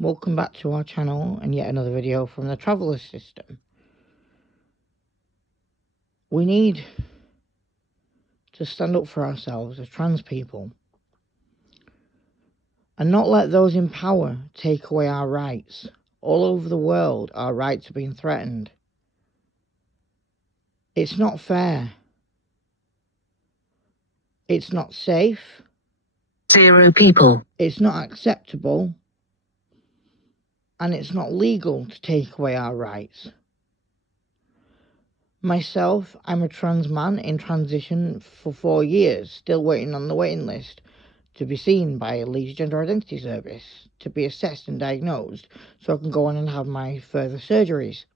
welcome back to our channel and yet another video from the traveller system. We need to stand up for ourselves as trans people and not let those in power take away our rights. All over the world, our rights are being threatened. It's not fair. It's not safe. 0 people. It's not acceptable. And it's not legal to take away our rights. Myself, I'm a trans man in transition for 4 years, still waiting on the waiting list to be seen by a Leeds Gender Identity Service, to be assessed and diagnosed, so I can go on and have my further surgeries.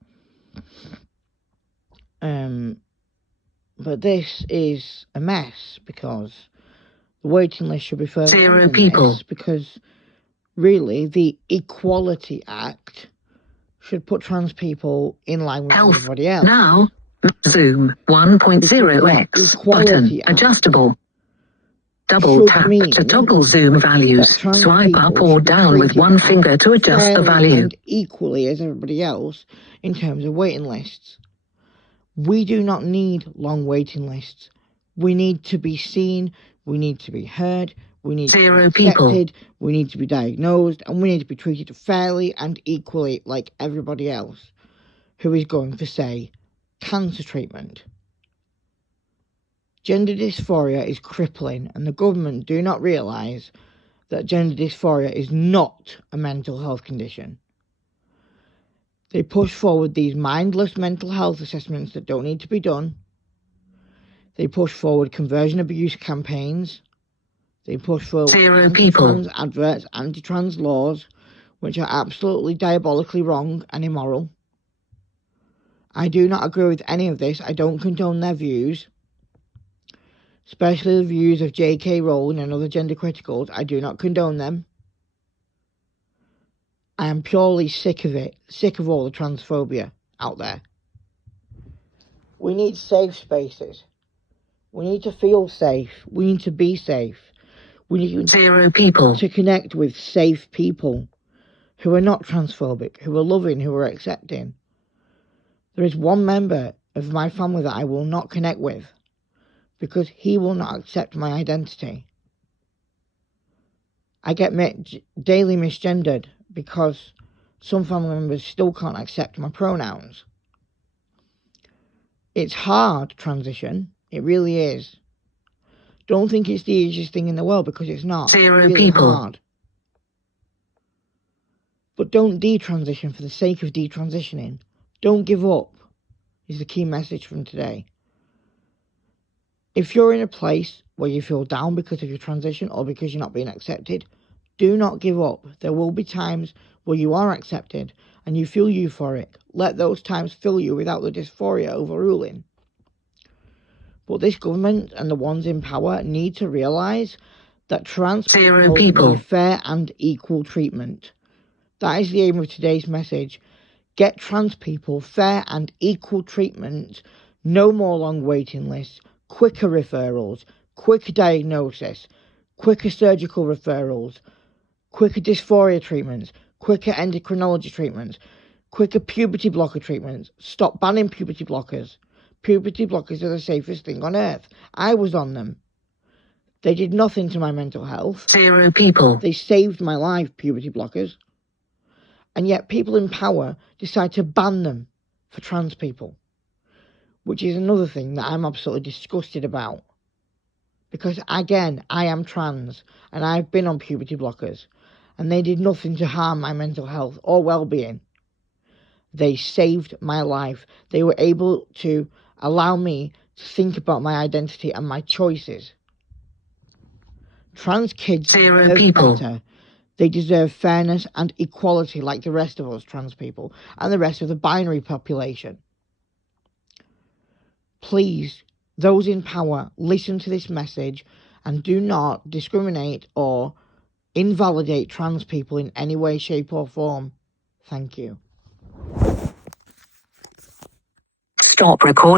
But this is a mess, because the waiting list should be further 0 people. this, because really the Equality Act should put trans people in line with Health. everybody else. Now, Zoom 1.0x button adjustable. Double tap to toggle zoom values. Swipe up or down with one finger to adjust the value. And equally as everybody else in terms of waiting lists. We do not need long waiting lists. We need to be seen, we need to be heard, we need to be accepted, we need to be diagnosed, and we need to be treated fairly and equally like everybody else who is going for, say, cancer treatment. Gender dysphoria is crippling, and the government do not realise that gender dysphoria is not a mental health condition. They push forward these mindless mental health assessments that don't need to be done. They push forward conversion abuse campaigns. They push forward anti-trans adverts, anti-trans laws, which are absolutely diabolically wrong and immoral. I do not agree with any of this. I don't condone their views, especially the views of J.K. Rowling and other gender criticals. I do not condone them. I am purely sick of it, sick of all the transphobia out there. We need safe spaces. We need to feel safe. We need to be safe. We need 0 people to connect with safe people who are not transphobic, who are loving, who are accepting. There is one member of my family that I will not connect with because he will not accept my identity. I get daily misgendered because some family members still can't accept my pronouns. It's hard to transition. It really is. Don't think it's the easiest thing in the world, because it's not. 0 it's really people. hard. But don't detransition for the sake of detransitioning. Don't give up is the key message from today. If you're in a place where you feel down because of your transition or because you're not being accepted, do not give up. There will be times where you are accepted and you feel euphoric. Let those times fill you without the dysphoria overruling. But this government and the ones in power need to realise that trans people need fair and equal treatment. That is the aim of today's message. Get trans people fair and equal treatment. No more long waiting lists. Quicker referrals. Quicker diagnosis. Quicker surgical referrals. Quicker dysphoria treatments, quicker endocrinology treatments, quicker puberty blocker treatments. Stop banning puberty blockers. Puberty blockers are the safest thing on earth. I was on them. They did nothing to my mental health. 0 people. They saved my life, puberty blockers. And yet people in power decide to ban them for trans people, which is another thing that I'm absolutely disgusted about. Because again, I am trans and I've been on puberty blockers. And they did nothing to harm my mental health or well-being. They saved my life. They were able to allow me to think about my identity and my choices. Trans kids 0 people. Better. They deserve fairness and equality like the rest of us trans people and the rest of the binary population. Please, those in power, listen to this message and do not discriminate or invalidate trans people in any way, shape or form. Thank you. Stop recording.